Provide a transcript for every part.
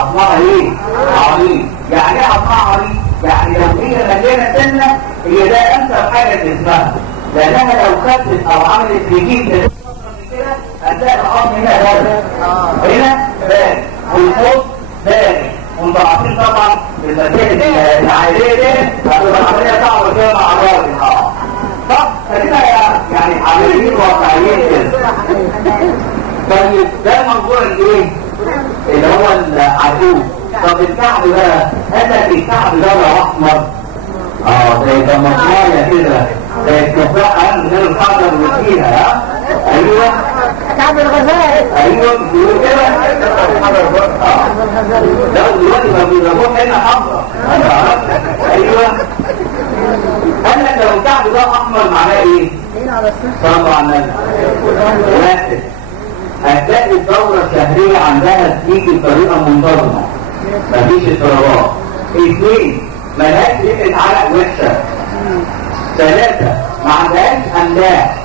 عظمها ايه؟ عريض. يعني ايه عظمها عريض؟ يعني لو هي مليانه سنه هي ده انسب حاجه لجسمها، لانها لو خدت او عملت رجيم كده هتلاقي العظم هنا بارد، هنا بارد والفوق بارد، وانتوا عارفين طبعا المسائل العائليه دي هتبقى عمليه صعبه كده مع الراجل. صح؟ خلينا يعني عمليين واقعيين كده. طيب ده موضوع الايه؟ اللي هو العدو. طب الكعب بقى، قال لك الكعب ده لو احمر زي طماطمايه كده، زي التفاحه من غير الخضر اللي فيها. ها؟ ايوه كعب الغزال. ايوه بيقول كده. لا دلوقتي ما بيضربوش هنا حمراء. ايوه قال لك لو الكعب ده احمر معناه ايه؟ صلوا على النبي. واحد، هتلاقي الدورة الشهرية عندها تيجي بطريقة منتظمة، مفيش اضطرابات. اثنين، ملهاش ريحة عرق وحشة. ثلاثة، ما عندهاش املاح.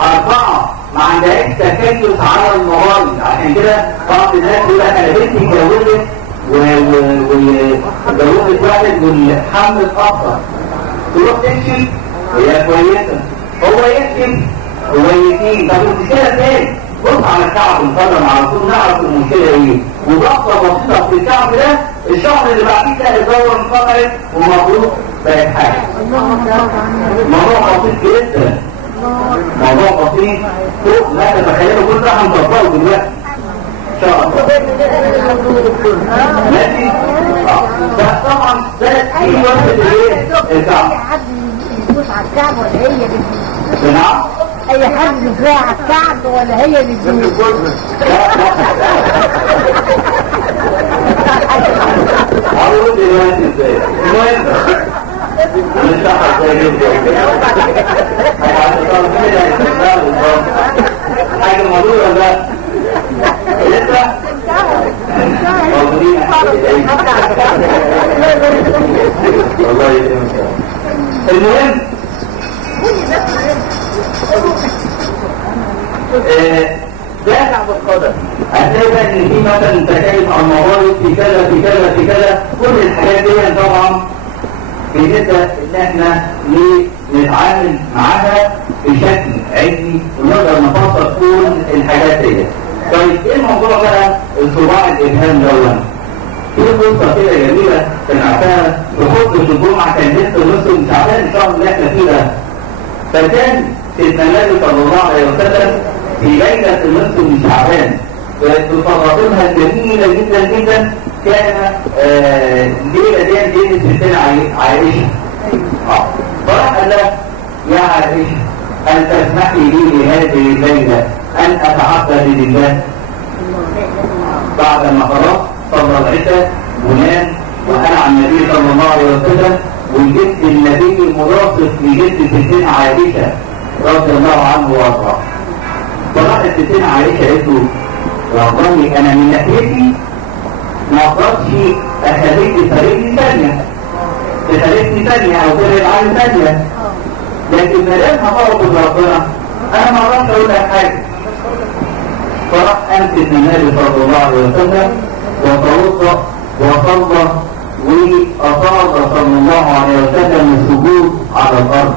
أربعة، ما عندهاش تكيس على الموارد. عشان كده بعض الناس يقول لك انا بنتي اتجوزت واتجوزت واحد والحمل اتأخر، تروح تكشف هي كويسة، هو يكشف كويسين. طب المشكلة فين؟ بص على الكعب المقدم على طول نعرف المشكلة ايه. وضغطة بسيطة في الكعب ده الشهر اللي بعديه تلاقي الدورة انقطعت ومفروض بقت حاجة. موضوع بسيط جدا. موضوع بسيط فوق لا تتخيلوا، كل ده هنطبقه دلوقتي ان شاء الله. ماشي؟ ده طبعا ده في وقت الايه؟ الكعب. اي حد يدوس على الكعب ولا هي اللي تدوس؟ نعم؟ اي حد يدوس على الكعب ولا هي اللي تدوس؟ هقول دلوقتي ازاي؟ المهم هنشرحها ازاي جدا. حاجة موضوع ولا لا؟ لسه؟ موجودين والله يسلمك. المهم ده كعب القدم. هتلاقي بقى ان في مثلا تكيف على الموارد في كذا في كذا في كذا. كل الحاجات دي طبعا بنبدا ان احنا نتعامل معاها بشكل علمي ونقدر نفسر كل الحاجات دي. طيب ايه الموضوع بقى الصباع الابهام دوت؟ في قصه كده جميله سمعتها في خطبه الجمعه، كان لسه نص شعبان الشهر اللي احنا فيه ده. فكان سيدنا النبي صلى الله عليه وسلم في ليله النصف من شعبان بتفاصيلها الجميله جدا جدا كان الليله دي ليله ستنا عائشه. فراح قال لها يا عائشه هل تسمحي لي هذه الليله ان اتعبد لله؟ بعد ما خلاص صلى العشاء ونام وقال عن النبي صلى الله عليه وسلم وجدت النبي الملاصق لجد ستنا عائشه رضي الله عنه وارضاه. فراحت ستنا عائشه قالت له والله انا من ناحيتي ما اقدرش اخليكي طريقي ثانيه، تخليكي ثانيه او تبعد عني ثانيه، لكن ما دام هقرب ربنا انا ما اقدرش اقول لك حاجه. فراح امسك النبي صلى الله عليه وسلم وتوضا وصلى واطال صلى الله عليه وسلم السجود على الارض.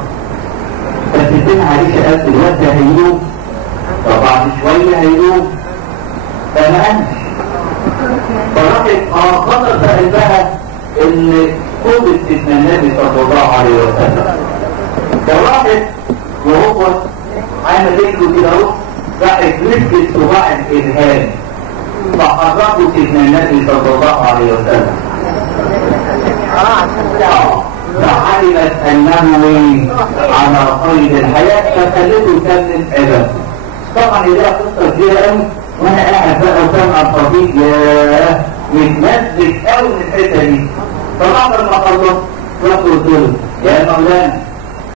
فستنا عائشه قالت دلوقتي هيقوم، فبعد شويه هيقوم، فما قامش. فراحت خطر في قلبها ان قوة سيدنا النبي صلى الله عليه وسلم. فراحت وهو عامل رجله كده اهو، راحت مسكت صباع الابهام فحركوا سيدنا النبي صلى الله عليه وسلم. فعلمت انه على قيد الحياه فخلته يكمل عبادته. طبعا دي قصه كبيره قوي وانا قاعد بقى وسامع الطبيب ياه متمزج قوي من الحته دي. فبعد ما خلصت رحت قلت له يا مولانا